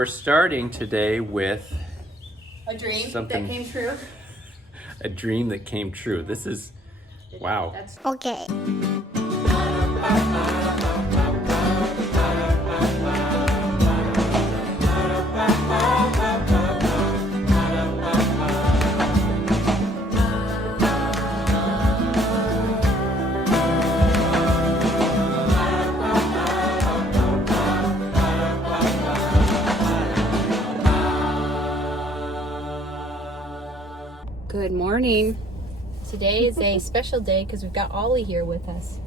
we're starting today with a dream something, that came true. A dream that came true. This is, wow. Okay. Good morning. Today is a special day because we've got Ollie here with us,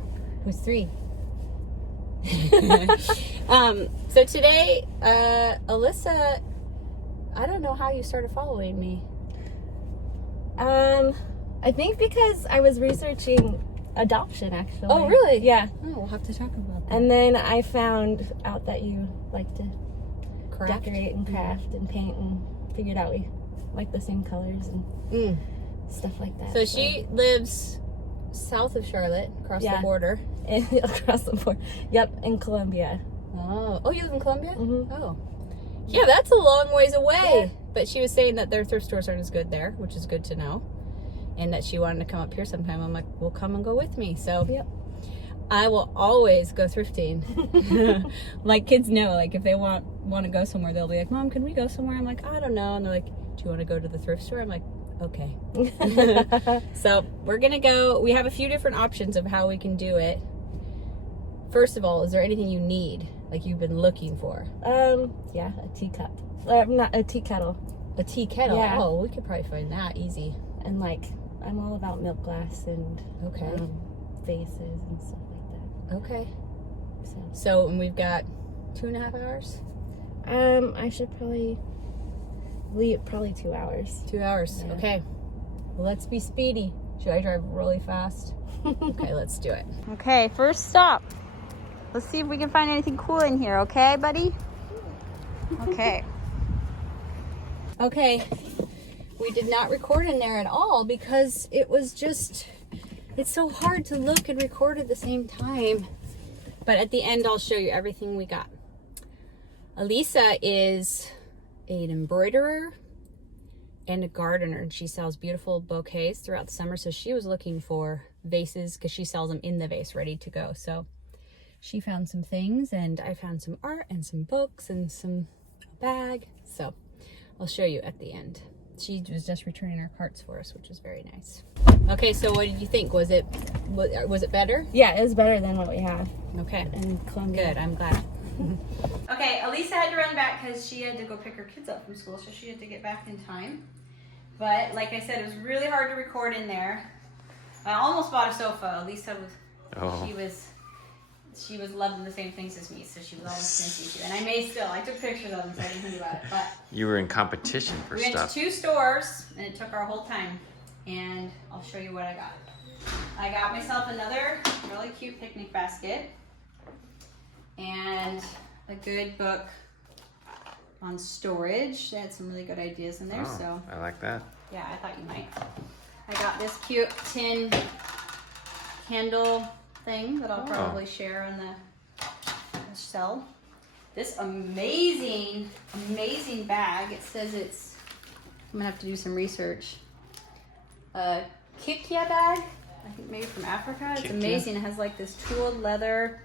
who's 3. So today, Alyssa, I don't know how you started following me. I think because I was researching adoption, actually. Oh, really? Yeah. Oh, we'll have to talk about that. And then I found out that you like to Craft? decorate and craft and paint, and figured out we like the same colors and stuff like that. So she lives south of Charlotte, across the border. Across the board. Yep, in Columbia. Oh, you live in Columbia? Mm-hmm. Oh. Yeah, that's a long ways away. Yeah. But she was saying that their thrift stores aren't as good there, which is good to know. And that she wanted to come up here sometime. I'm like, well, come and go with me. So Yep. I will always go thrifting. Like kids know, like if they want to go somewhere, they'll be like, Mom, can we go somewhere? I'm like, I don't know. And they're like, do you want to go to the thrift store? I'm like, okay. So we're going to go. We have a few different options of how we can do it. First of all, is there anything you need, like you've been looking for? Yeah, a teacup. Not a tea kettle. A tea kettle? Yeah. Oh, we could probably find that easy. And like, I'm all about milk glass and vases and stuff like that. Okay. So So, and we've got 2.5 hours? I should probably leave 2 hours. 2 hours. Yeah. Okay. Well, let's be speedy. Should I drive really fast? Okay, let's do it. Okay, first stop. Let's see if we can find anything cool in here, okay, buddy? Okay. Okay. We did not record in there at all because it was just, it's so hard to look and record at the same time. But at the end, I'll show you everything we got. Elisa is an embroiderer and a gardener, and she sells beautiful bouquets throughout the summer. So she was looking for vases because she sells them in the vase ready to go. So she found some things, and I found some art and some books and some bag. So I'll show you at the end. She was just returning our carts for us, which was very nice. Okay, so what did you think? Was it better? Yeah, it was better than what we have Okay. in Columbia. Good, I'm glad. Okay, Elisa had to run back because she had to go pick her kids up from school, so she had to get back in time. But like I said, it was really hard to record in there. I almost bought a sofa. Elisa was, she was loving the same things as me, so she was always going to too. And I may still. I took pictures of them, so I didn't think about it. But You were in competition for we went stuff. to 2 stores, and it took our whole time. And I'll show you what I got. I got myself another really cute picnic basket and a good book on storage. They had some really good ideas in there. Oh, So I like that. yeah, I thought you might. I got this cute tin candle thing that I'll probably share on the shelf. This amazing bag. It says it's, I'm gonna have to do some research. Kikya bag, I think maybe from Africa. It's amazing. It has like this tooled leather,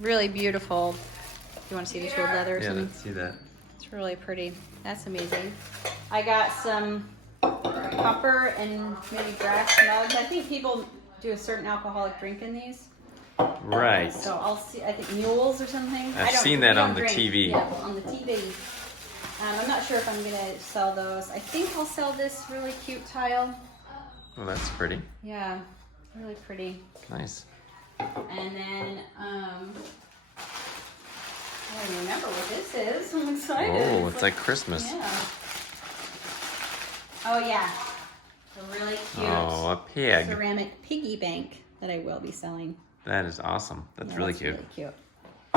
really beautiful. You want to see the tooled leather or Yeah, something? let's see that. It's really pretty. That's amazing. I got some copper and maybe brass mugs. I think people do a certain alcoholic drink in these. Right. So I'll see, I think mules or something. I've seen that on the TV. Yeah, on the TV. I'm not sure if I'm gonna sell those. I think I'll sell this really cute tile. Well, that's pretty. Yeah, really pretty. Nice. And then, I don't even remember what this is. I'm excited. Oh, it's like Christmas. Yeah. Oh yeah, a really cute Oh, a pig. ceramic piggy bank that I will be selling. That is awesome. That's Yeah, really that's cute. Really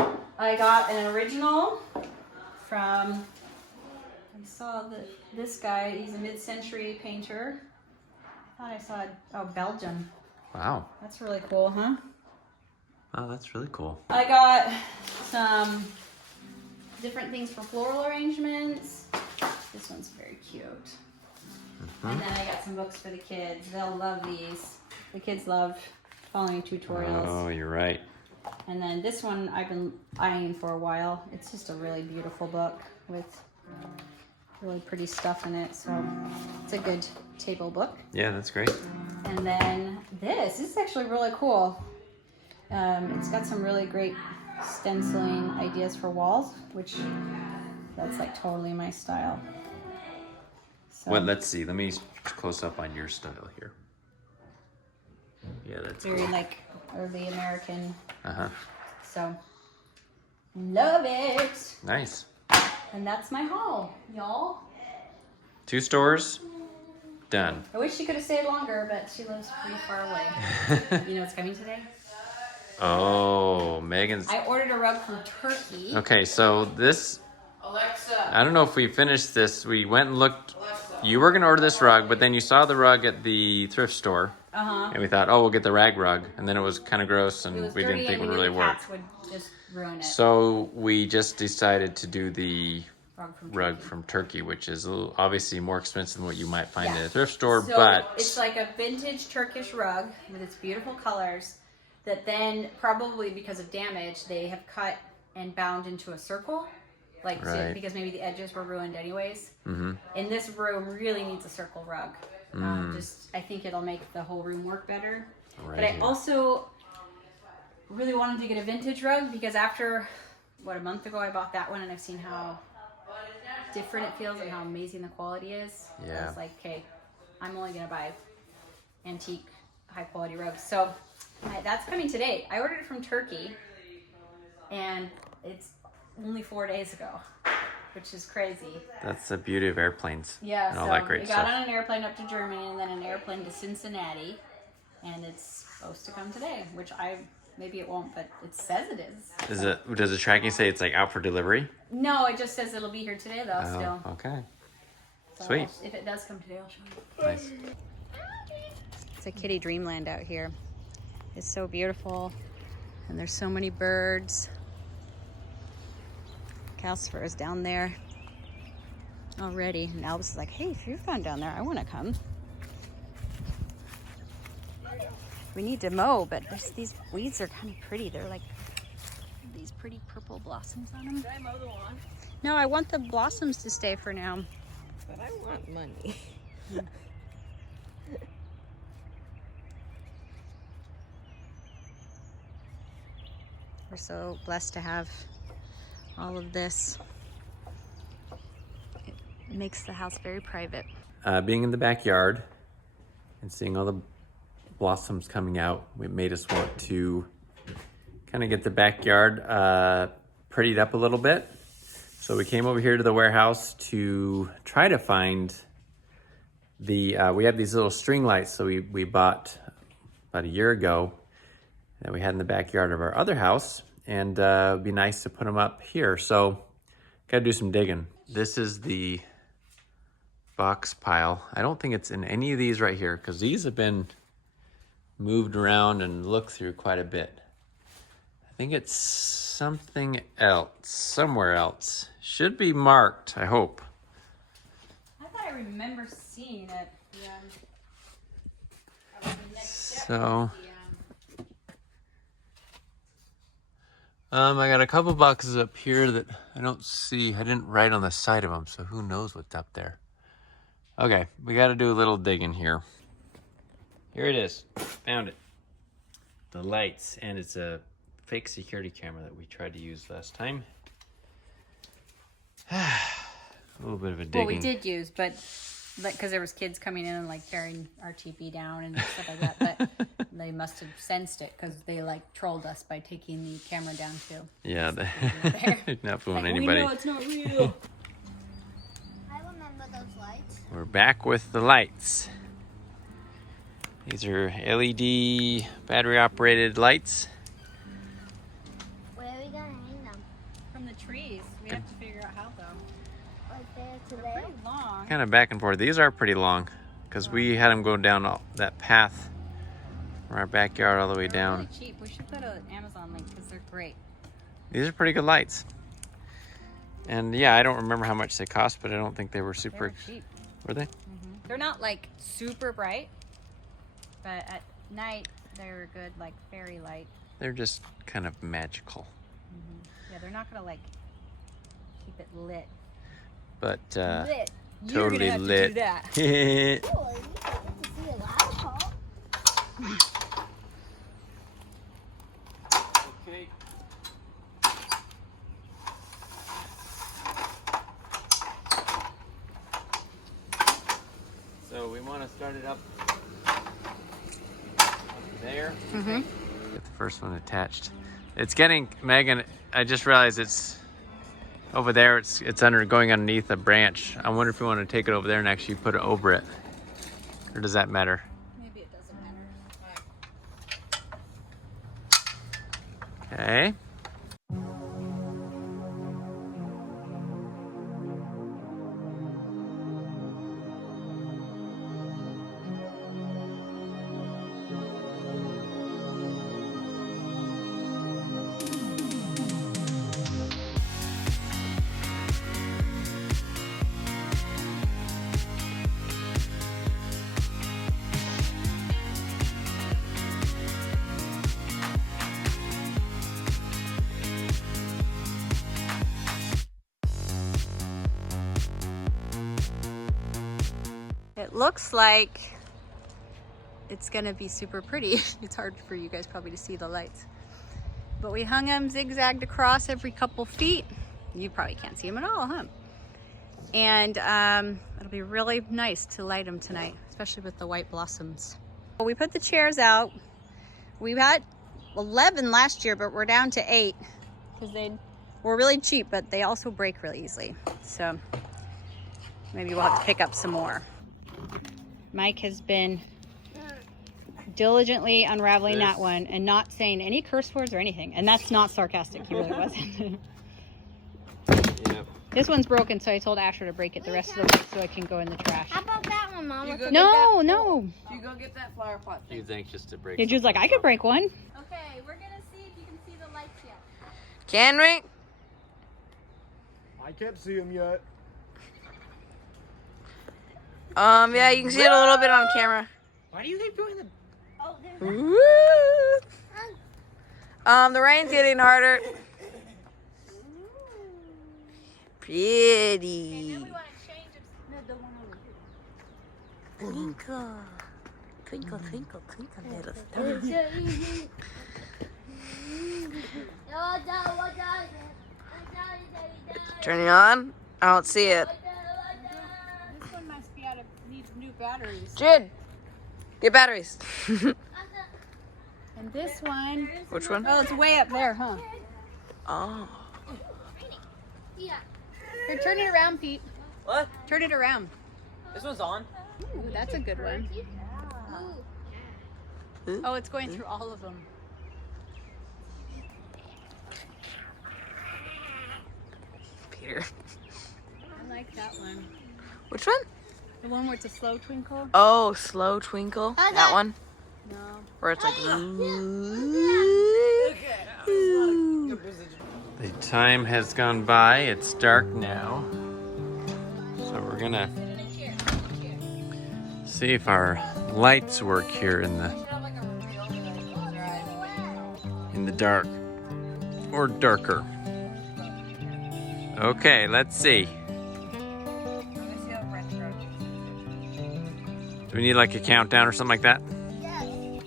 cute. I got an original from, I saw this guy, he's a mid-century painter. I thought I saw, Belgium. Wow. That's really cool, huh? Oh, that's really cool. I got some different things for floral arrangements. This one's very cute. And then I got some books for the kids. They'll love these. The kids love following tutorials. Oh, you're right. And then this one I've been eyeing for a while. It's just a really beautiful book with really pretty stuff in it. So it's a good table book. Yeah, that's great. And then this is actually really cool. It's got some really great stenciling ideas for walls, which that's like totally my style. So, Well, let's see. Let me close up on your style here. Yeah, that's very cool. like early American. Uh-huh. So love it. Nice. And that's my haul, y'all. 2 stores. Done. I wish she could have stayed longer, but she lives pretty far away. You know what's coming today? Oh, Megan's. I ordered a rug from Turkey. Okay, so this. Alexa. I don't know if we finished this. We went and looked. You were gonna order this rug, but then you saw the rug at the thrift store, and we thought, oh, we'll get the rag rug, and then it was kind of gross, and It was we dirty didn't think it and would we really knew work. cats would just ruin it. So we just decided to do the Rug rug from Turkey, which is a little, obviously more expensive than what you might find Yeah. at a thrift store, So but it's like a vintage Turkish rug with its beautiful colors that then probably because of damage they have cut and bound into a circle, like Right. because maybe the edges were ruined anyways. And this room really needs a circle rug. Just I think it'll make the whole room work better. Right But I here. also really wanted to get a vintage rug because after a month ago I bought that one and I've seen how different it feels and how amazing the quality is. Yeah. I was like, okay, I'm only gonna buy antique, high quality rugs. So that's coming today. I ordered it from Turkey, and it's only 4 days ago, which is crazy. that's the beauty of airplanes. Yeah, and all so that great we got stuff. on an airplane up to Germany and then an airplane to Cincinnati, and it's supposed to come today, which maybe it won't, but it says it is. Does the tracking say it's like out for delivery? No, it just says it'll be here today though. Still. Oh, okay. So Sweet. if it does come today, I'll show you. Nice. It's a kitty dreamland out here. It's so beautiful, and there's so many birds. Calcifer is down there already, and Albus is like, hey, if you're fun down there, I want to come. We need to mow, but these weeds are kind of pretty. They're like these pretty purple blossoms on them. Should I mow the lawn? No, I want the blossoms to stay for now. But I want money. We're so blessed to have all of this. It makes the house very private. Being in the backyard and seeing all the blossoms coming out, it made us want to kind of get the backyard prettied up a little bit. So we came over here to the warehouse to try to find we have these little string lights. So we bought about a year ago that we had in the backyard of our other house, and it'd be nice to put them up here. So gotta do some digging. This is the box pile. I don't think it's in any of these right here because these have been moved around and looked through quite a bit. I think it's something else, somewhere else. Should be marked, I hope. I thought I remember seeing it. So, I got a couple boxes up here that I don't see. I didn't write on the side of them, so who knows what's up there. Okay, we got to do a little digging here. Here it is. Found it. The lights, and it's a fake security camera that we tried to use last time. A little bit of a digging. Well, we did use, but because there was kids coming in and like tearing our TV down and stuff like that, but they must have sensed it because they like trolled us by taking the camera down too. Yeah, not fooling Like, anybody. we know it's not real. I remember those lights. We're back with the lights. These are LED battery operated lights. Where are we gonna hang them? From the trees. We have to figure out how though. Like there to They're there? pretty long. Kind of back and forth. These are pretty long because we had them go down that path from our backyard all the way They're down. really cheap. We should put an Amazon link because they're great. These are pretty good lights. And yeah, I don't remember how much they cost, but I don't think they were They super. were cheap. Were they? They're not like super bright, but at night they're good, like fairy light. They're just kind of magical. Yeah, they're not gonna like keep it lit. But Lit. You're totally gonna have lit. to do that. Oh, you get to see a lollipop. Okay. So we want to start it up there. Get the first one attached. It's getting, Megan, I just realized it's over there. It's going underneath a branch. I wonder if we want to take it over there and actually put it over it. Or does that matter? Maybe it doesn't matter. Okay. It looks like it's gonna be super pretty. It's hard for you guys probably to see the lights. But we hung them zigzagged across every couple feet. You probably can't see them at all, huh? And it'll be really nice to light them tonight, especially with the white blossoms. Well, we put the chairs out. We had 11 last year, but we're down to 8 because they were really cheap, but they also break really easily. So maybe we'll have to pick up some more. Mike has been diligently unraveling that one and not saying any curse words or anything. And that's not sarcastic. He really wasn't. Yep. This one's broken, so I told Asher to break it the rest of the week so it can go in the trash. How about that one, Mama? No, no. You go get that flower pot thing. He's anxious to break. Yeah, Jude's like, I could break one. Okay, we're gonna see if you can see the lights yet. Can we? I can't see him yet. Yeah, you can see it a little bit on camera. Why do you keep doing the? Oh, there's Woo! The rain's getting harder. Pretty. want to change the one over Twinkle, twinkle, twinkle, twinkle, little here. Turning on. I don't see it. This one must be out of needs new batteries. Jid, get batteries. And this one, Which one? oh, it's way up there, huh? Oh. Yeah. Here, turn it around, Pete. What? Turn it around. This one's on. Ooh, that's a good one. Ooh. Oh, it's going through all of them. Peter. I like that one. Which one? The one where it's a slow twinkle? Oh, slow twinkle. That one? No. Where it's like. The time has gone by. It's dark now. So we're gonna see if our lights work here in the dark or darker. Okay, let's see. Do we need like a countdown or something like that? 10,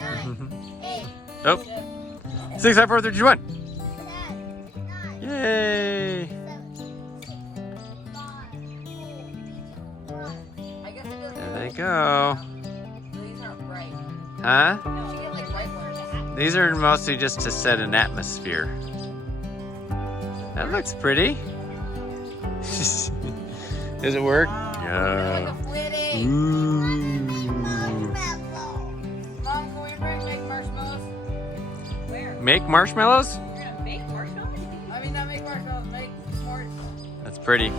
9, 8, Oh, 6, 5, 4, 3, 2, 1. 10, 9, Yay! 7, 6, 5, 4, 3, 2, 1. There they go. These aren't bright. Huh? No, you get like bright ones. These are mostly just to set an atmosphere. That looks pretty. Does it work? Yeah. Ooh. Mom, can we make marshmallows? Where? Make marshmallows? You're gonna make marshmallows? I mean, not make marshmallows, make s'mores. That's pretty.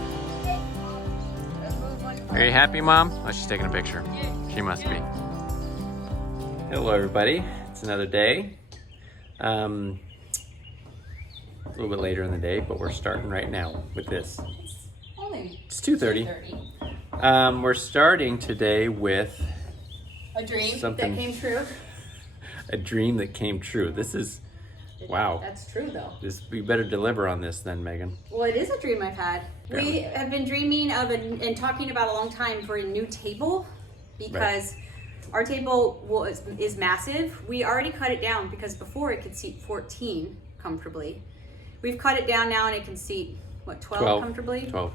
Let's move one. Are you happy, Mom? Oh, she's taking a picture. She must be. Hello, everybody. It's another day. a little bit later in the day, but we're starting right now with this. It's 2:30. We're starting today with A dream something- that came true. a dream that came true. This is, wow. That's true though. We better deliver on this then, Megan. Well, it is a dream I've had. Apparently. We have been dreaming of and talking about a long time for a new table because our table is massive. We already cut it down because before it could seat 14 comfortably. We've cut it down now and it can seat, what, 12 comfortably? 12.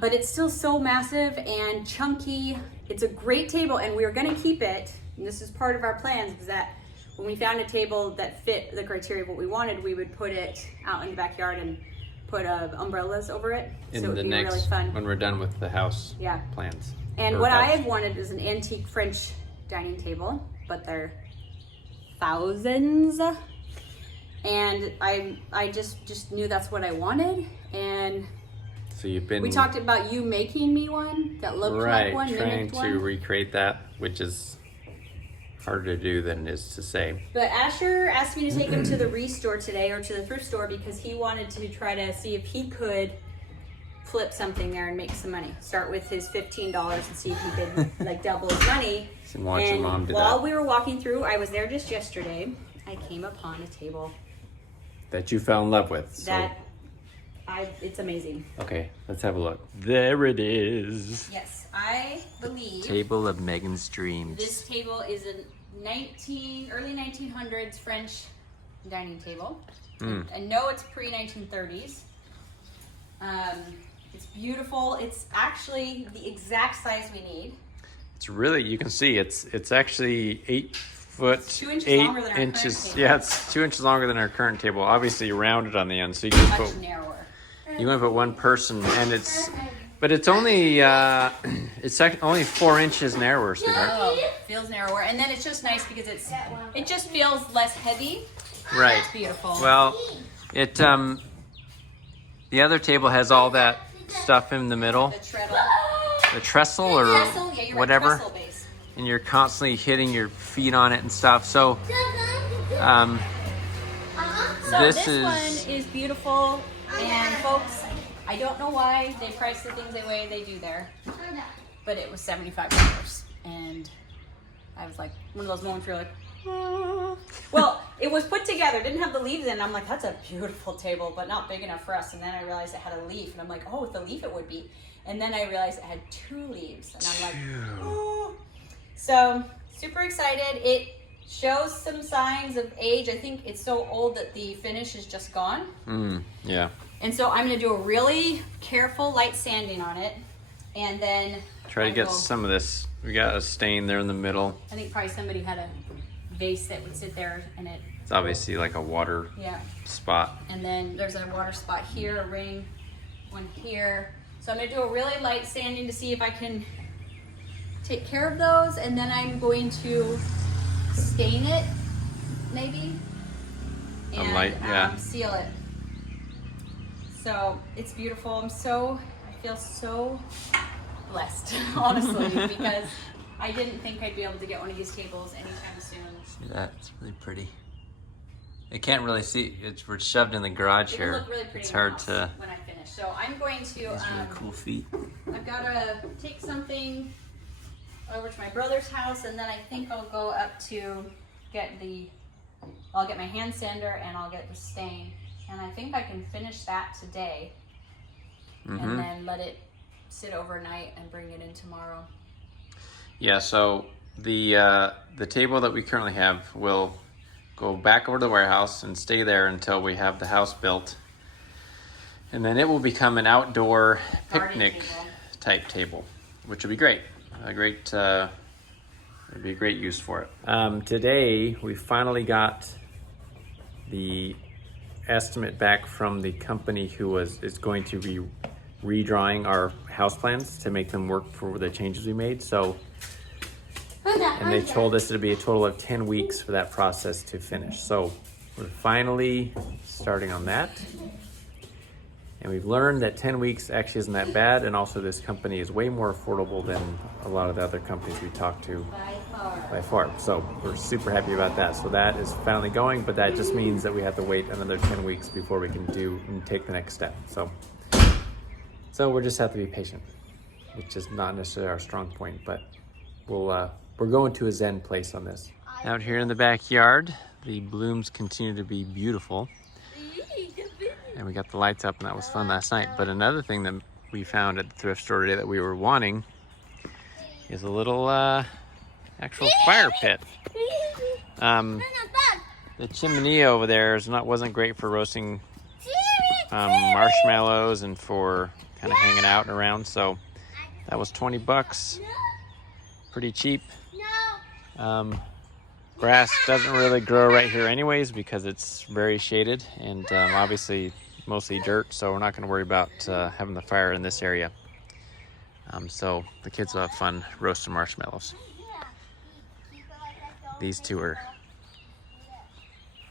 But it's still so massive and chunky. It's a great table and we're gonna keep it. And this is part of our plans, is that when we found a table that fit the criteria of what we wanted, we would put it out in the backyard and put umbrellas over it. In so it would the be next, really fun. when we're done with the house Yeah. plans. And Or what I house. have wanted is an antique French dining table, but they're thousands. And I just knew that's what I wanted. And So you've been we talked about you making me one that looked like one, trying mimicked to one. recreate that, which is harder to do than it is to say. But Asher asked me to take him to the Restore today, or to the thrift store, because he wanted to try to see if he could flip something there and make some money. Start with his $15 and see if he could like double his money. And watching Mom do while that. we were walking through, I was there just yesterday, I came upon a table That you fell in love with. So. that it's amazing. Okay, let's have a look. There it is. Yes, I believe Table of Megan's dreams. this table is a early 1900s French dining table. I know it's pre-1930s. It's beautiful. It's actually the exact size we need. It's really, you can see it's actually 8 foot, It's 2 inches 8 longer than our current inches. table. Yeah, it's 2 inches longer than our current table. Obviously, you rounded on the end, so you can Much put narrower. you want to put one person, and but it's only only 4 inches narrower, sweetheart. Oh, feels narrower, and then it's just nice because it just feels less heavy. Right. It's beautiful. Well, it the other table has all that stuff in the middle, The treadle. the trestle or Trestle, yeah, you're whatever, right, trestle base. and you're constantly hitting your feet on it and stuff. So, So this this is- one is beautiful, and folks, I don't know why they price the things the way they do there, but it was $75, and I was like, one of those moments where you're like, "Ah." Well, it was put together, didn't have the leaves in. I'm like, that's a beautiful table, but not big enough for us. And then I realized it had a leaf, and I'm like, oh, with the leaf it would be. And then I realized it had 2 leaves, and I'm like, oh. So super excited. It shows some signs of age. I think it's so old that the finish is just gone. yeah. And so I'm gonna do a really careful light sanding on it, and then Try to I get will- some of this. We got a stain there in the middle. I think probably somebody had a vase that would sit there, and it, It's obviously like a water yeah. spot. And then there's a water spot here, a ring, one here. So I'm gonna do a really light sanding to see if I can take care of those, and then I'm going to stain it, maybe, and light, yeah. seal it. So it's beautiful. I feel so blessed, honestly, because I didn't think I'd be able to get one of these tables anytime soon. See that? It's really pretty. I can't really see. We're shoved in the garage It will here. look really pretty It's in the hard house to. when I finish. So I'm going to. These really cool feet. I've got to take something over to my brother's house, and then I think I'll go up to I'll get my hand sander and I'll get the stain. And I think I can finish that today, and then let it sit overnight and bring it in tomorrow. Yeah. So the table that we currently have will go back over to the warehouse and stay there until we have the house built, and then it will become an outdoor Garden picnic table. type table, which would be great. It'd be a great use for it. Today we finally got the estimate back from the company who is going to be redrawing our house plans to make them work for the changes we made. So, and they told us it'd be a total of 10 weeks for that process to finish. So we're finally starting on that. And we've learned that 10 weeks actually isn't that bad, and also this company is way more affordable than a lot of the other companies we talked to. by far. So we're super happy about that. So that is finally going, but that just means that we have to wait another 10 weeks before we can do and take the next step. So we'll just have to be patient, which is not necessarily our strong point, but we're going to a zen place on this. Out here in the backyard, the blooms continue to be beautiful. And we got the lights up and that was fun last night. But another thing that we found at the thrift store today that we were wanting is a little actual fire pit. The chimney over there wasn't great for roasting marshmallows and for kind of hanging out around, so that was 20 bucks. Pretty cheap. Grass doesn't really grow right here anyways because it's very shaded and obviously mostly dirt, so we're not going to worry about having the fire in this area. So the kids will have fun roasting marshmallows. These two are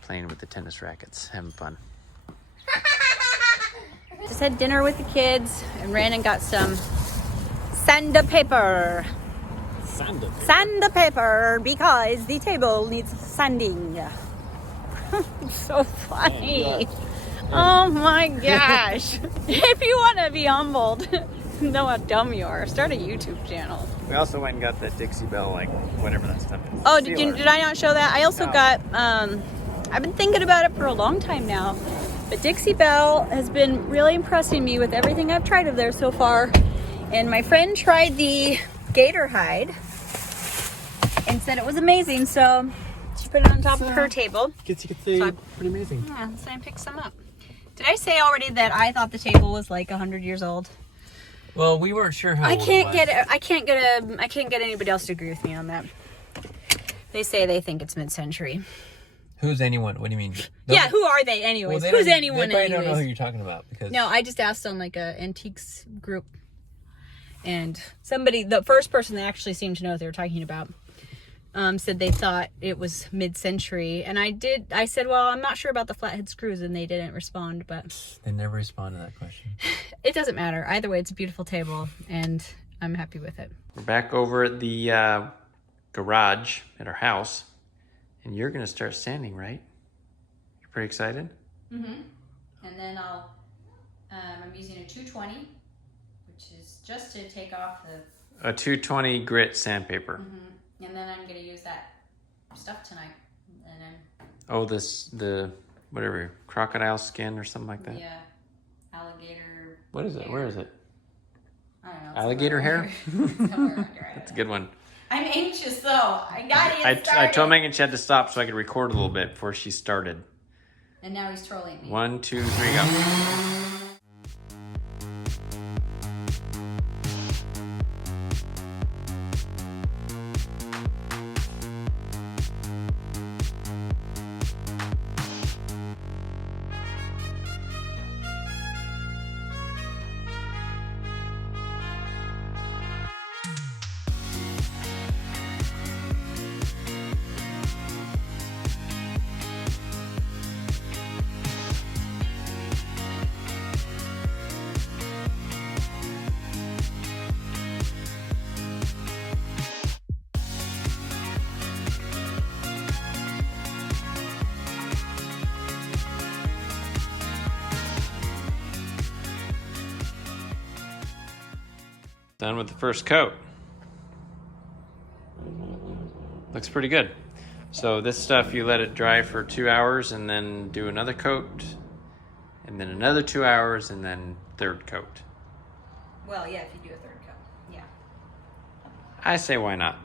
playing with the tennis rackets, having fun. Just had dinner with the kids and ran and got some sandpaper. Sandpaper because the table needs sanding. So funny. Oh my gosh. If you want to be humbled, know how dumb you are, start a YouTube channel. We also went and got that Dixie Bell, like whatever that stuff is. Oh, did I not show that? I also got, I've been thinking about it for a long time now, but Dixie Bell has been really impressing me with everything I've tried of theirs so far. And my friend tried the gator hide and said it was amazing, so she put it on top of her table. You could say So pretty amazing. Yeah, so I picked some up. Did I say already that I thought the table was like 100 years old? Well, we weren't sure how I old it can't was. I can't get anybody else to agree with me on that. They say they think it's mid-century. Who's anyone? What do you mean? Yeah, who are they anyways? Who's anyone They probably anyways? don't know who you're talking about because No, I just asked on like a antiques group, and the first person that actually seemed to know what they were talking about, said they thought it was mid-century, and I said, well, I'm not sure about the flathead screws, and they didn't respond, but they never respond to that question. it doesn't matter. Either way, it's a beautiful table, and I'm happy with it. We're back over at the garage at our house, and you're gonna start sanding, right? You're pretty excited? Mm-hmm. And then I'm using a 220, which is just to take off the... A 220 grit sandpaper. Mm-hmm. And then I'm going to use that stuff tonight. And then... Oh, the whatever, crocodile skin or something like that? Yeah. Alligator... What is it? hair. Where is it? I don't know. Alligator hair? Somewhere under it. That's a good one. I'm anxious though. I got it started. I told Megan she had to stop so I could record a little bit before she started. And now he's trolling me. 1, 2, 3, go. Done with the first coat. Looks pretty good. So this stuff, you let it dry for 2 hours and then do another coat and then another 2 hours and then third coat. Well, yeah, if you do a third coat. Yeah. I say why not?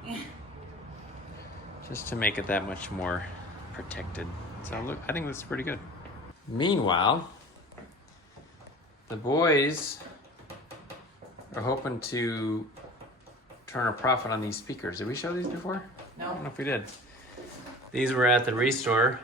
Just to make it that much more protected. So look, I think this is pretty good. Meanwhile, the boys are hoping to turn a profit on these speakers. Did we show these before? No. I don't know if we did. These were at the Restore,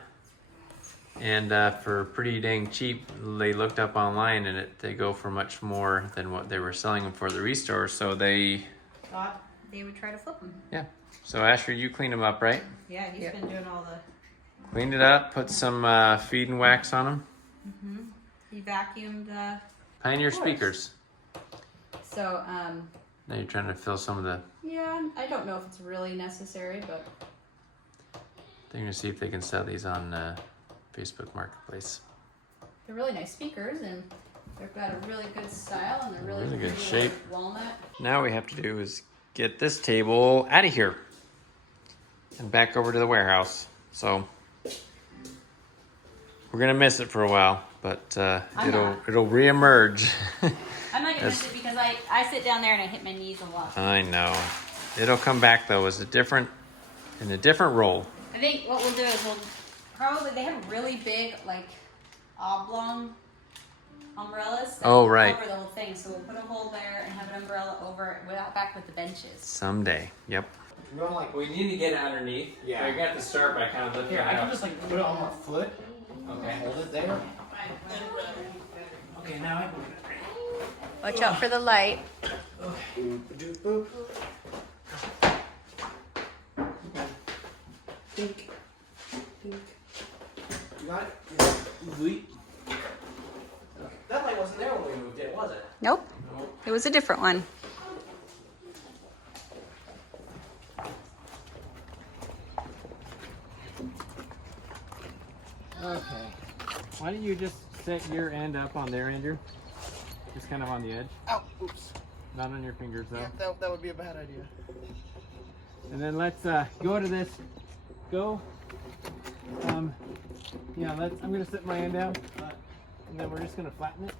and for pretty dang cheap, they looked up online and they go for much more than what they were selling them for the Restore, so they... Thought they would try to flip them. Yeah. So Asher, you cleaned them up, right? Yeah, he's been doing all the... Cleaned it up, put some feed and wax on them. He vacuumed Pioneer course. speakers. So, Now you're trying to fill some of the... Yeah, I don't know if it's really necessary, but... They're going to see if they can sell these on Facebook Marketplace. They're really nice speakers, and they've got a really good style, and they're Really good shape. Walnut. Now what we have to do is get this table out of here and back over to the warehouse. So we're gonna miss it for a while, but it'll reemerge. I'm not gonna miss it because I sit down there and I hit my knees a lot. I know. It'll come back though as in a different role. I think what we'll do is they have really big like oblong umbrellas that Oh, right. cover the whole thing. So we'll put a hole there and have an umbrella over it back with the benches. Someday. Yep. We need to get it underneath. Yeah. So you got to start by kind of lifting Here, it I can up. just like put it on my foot. Okay. Hold it there. Okay, now I Watch out for the light. boop. Think. You got it? Oui. That light wasn't there when we moved it, was it? Nope. It was a different one. Okay. Why don't you just set your end up on there, Andrew? Just kind of on the edge. Oh, oops. Not on your fingers, though. Yeah, that would be a bad idea. And then let's go to this. Go. Yeah, I'm gonna set my end down, and then we're just gonna flatten it.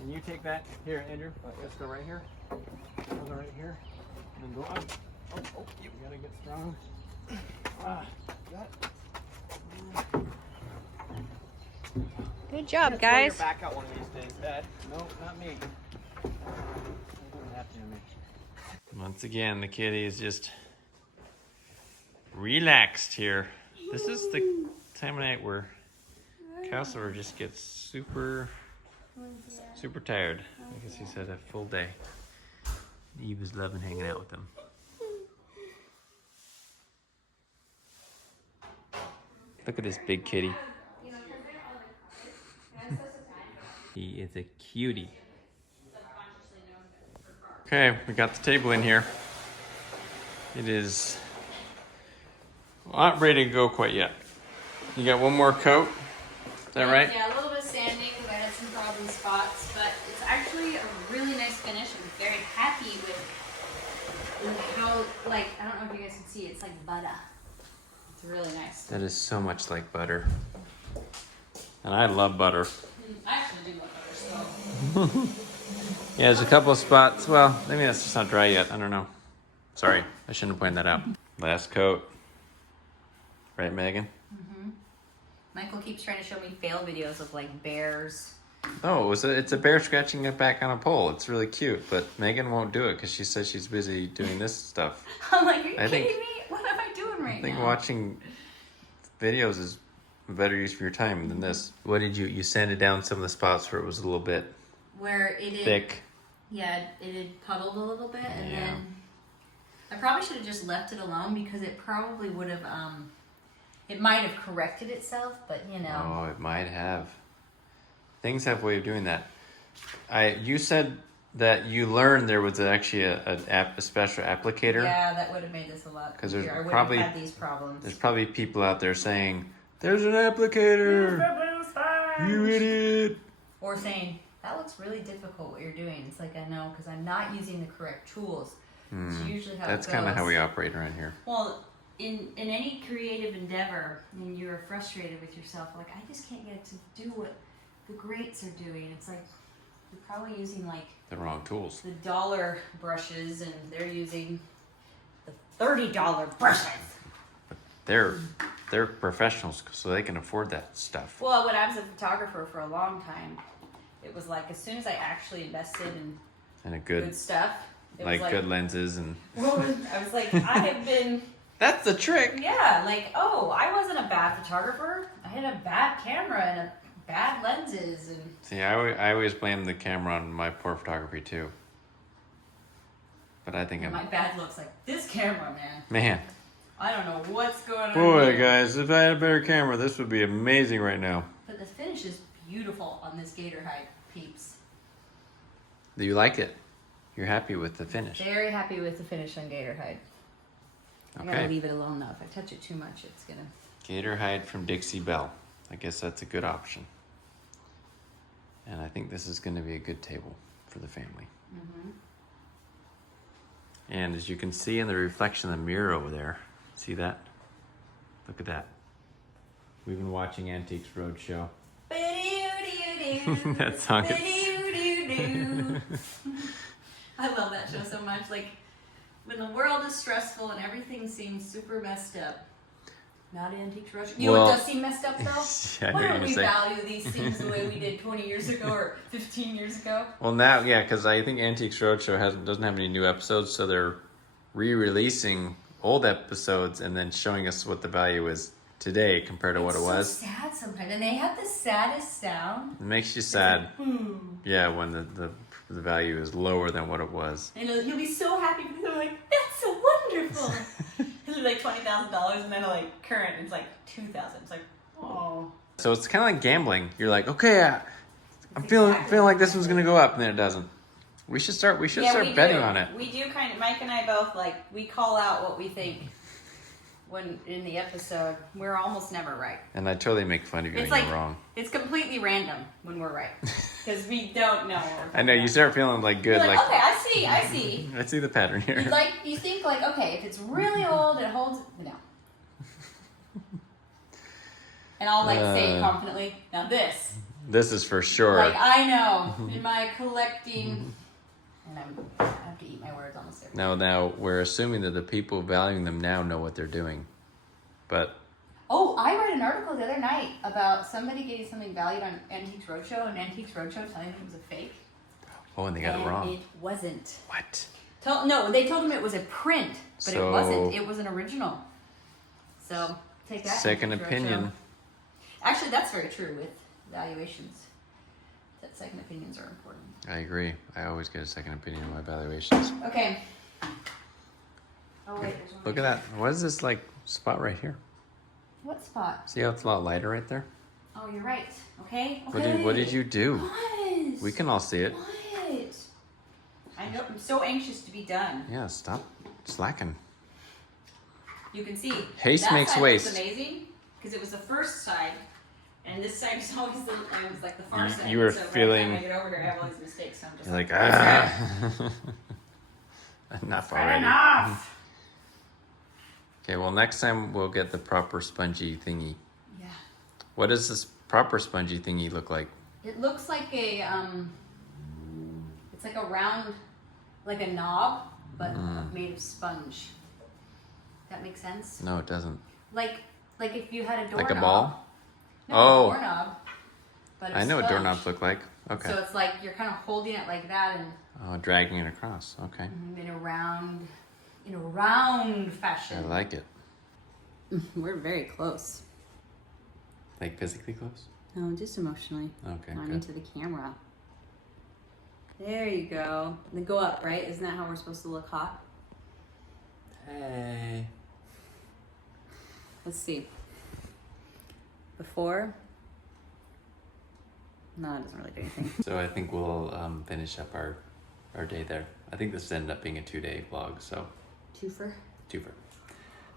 And you take that here, Andrew. Let's go right here. Go right here, and then go up. Oh, you gotta get strong. Got it. Good job, Throw guys. your back out one of these days, Dad. No, not me. That doesn't happen to me. Once again, the kitty is just relaxed here. This is the time of night where Castlever just gets super tired. I guess he's had a full day. Eve is loving hanging out with him. Look at this big kitty. He is a cutie. Okay, we got the table in here. It is not ready to go quite yet. You got one more coat, is that right? Yeah, a little bit of sanding because I had some problem spots, but it's actually a really nice finish. I'm very happy with how, like, I don't know if you guys can see, it's like butter. It's really nice. That is so much like butter. And I love butter. I actually do love butter, so. Yeah, there's a couple of spots. Well, maybe that's just not dry yet. I don't know. Sorry, I shouldn't have pointed that out. Last coat. Right, Megan? Michael keeps trying to show me fail videos of like bears. Oh, it's a bear scratching it back on a pole. It's really cute, but Megan won't do it because she says she's busy doing this stuff. I'm like, are you I think- kidding me? What am I doing right I think now? watching videos is a better use of your time than this. What did you sanded down some of the spots where it was a little bit Where it had, thick? Yeah, it had puddled a little bit, and Yeah. then I probably should have just left it alone because it probably would have, it might have corrected itself, but you know. Oh, it might have. Things have a way of doing that. You said that you learned there was actually a special applicator. Yeah, that would have made this a lot 'Cause there's easier. I wouldn't probably- have had these problems. There's probably people out there saying, "There's an applicator, you idiot." Or saying, that looks really difficult what you're doing. It's like, I know, because I'm not using the correct tools. It's usually how That's it goes. kind of how we operate around here. Well, in any creative endeavor, when you're frustrated with yourself, like, I just can't get it to do what the greats are doing. It's like, you're probably using, like, The wrong tools. the dollar brushes, and they're using the $30 brushes. They're professionals, so they can afford that stuff. Well, when I was a photographer for a long time, it was like, as soon as I actually invested in And a good good, stuff, it like was like, good lenses and. well, I was like, I have been, That's the trick. yeah, like, oh, I wasn't a bad photographer. I had a bad camera and bad lenses, and See, I always blame the camera on my poor photography too. But I think my bad looks like this camera, man. man. I don't know what's going on. Boy, here. guys, if I had a better camera, this would be amazing right now. But the finish is beautiful on this gator hide, peeps. Do you like it? You're happy with the finish. Very happy with the finish on gator hide. I gotta Okay. leave it alone though. If I touch it too much, it's gonna. Gator hide from Dixie Belle. I guess that's a good option. And I think this is going to be a good table for the family. And as you can see in the reflection of the mirror over there, see that? Look at that. We've been watching Antiques Roadshow. That song is... I love that show so much. Like, when the world is stressful and everything seems super messed up. Not Antiques Roadshow. You know what does seem messed up though? Yeah, I know Why what don't you're we saying. value these things the way we did 20 years ago or 15 years ago? Well, now, yeah, because I think Antiques Roadshow doesn't have any new episodes, so they're re-releasing old episodes and then showing us what the value is today compared to what it was. It's so sad sometimes, and they have the saddest sound. It makes you sad. Yeah, when the value is lower than what it was. And you'll be so happy because they're like, that's so wonderful. It'll be like $20,000, and then like current, it's like $2,000. It's like, oh. So it's kind of like gambling. You're like, okay, I'm feeling like this one's gonna go up, and then it doesn't. We should start betting on it. We do kind of. Mike and I both we call out what we think when in the episode. We're almost never right. And I totally make fun of you It's when like you're wrong. it's completely random when we're right because we don't know. I know you start feeling like good, You're like okay, I see. I see the pattern here. You think like, okay, if it's really old, it holds no. And I'll say confidently, now this. This is for sure. Like I know in my collecting, and I have to eat my words almost every day. Now we're assuming that the people valuing them now know what they're doing, but Oh, I read an article the other night about somebody getting something valued on Antiques Roadshow, and Antiques Roadshow telling them it was a fake. and they got it wrong. It wasn't. What? No, they told them it was a print, but So- it wasn't. It was an original. So take that. Second Antiques opinion. Roadshow. Actually, that's very true with valuations. That second opinions are important. I agree. I always get a second opinion on my valuations. Okay. Oh wait, there's one. Look at that. What is this like spot right here? What spot? See how it's a lot lighter right there? Oh, you're right. Okay. What did you do? What? We can all see it. What? I know. I'm so anxious to be done. Yeah, stop slacking. You can see. Haste that makes side waste. looks amazing because it was the first side, and this side is always it was like the far side. You were so feeling- By the time I get over here, I have all these mistakes. So I'm just You're like, "That's enough right. already. Enough. Okay, well next time we'll get the proper spongy thingy. Yeah. What does this proper spongy thingy look like? It looks like a it's like a round, like a knob, but made of sponge. That makes sense. No, it doesn't. Like if you had a doorknob. Like a ball? No, Oh. a doorknob. But I know what sponge. doorknobs look like. Okay. So it's like you're kind of holding it like that and Oh, dragging it across. Okay. in a round fashion. I like it. We're very close. Like physically close? No, just emotionally. Okay, Not good. into the camera. There you go. Then go up, right? Isn't that how we're supposed to look hot? Hey. Let's see. Before. No, it doesn't really do anything. So I think we'll finish up our day there. I think this ended up being a 2-day vlog, so Twofer. twofer.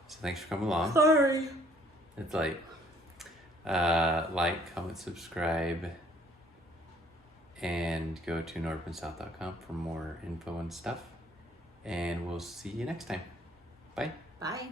So thanks for coming along. Sorry. It's like, comment, subscribe, and go to northandsouth.com for more info and stuff. And we'll see you next time. Bye. Bye.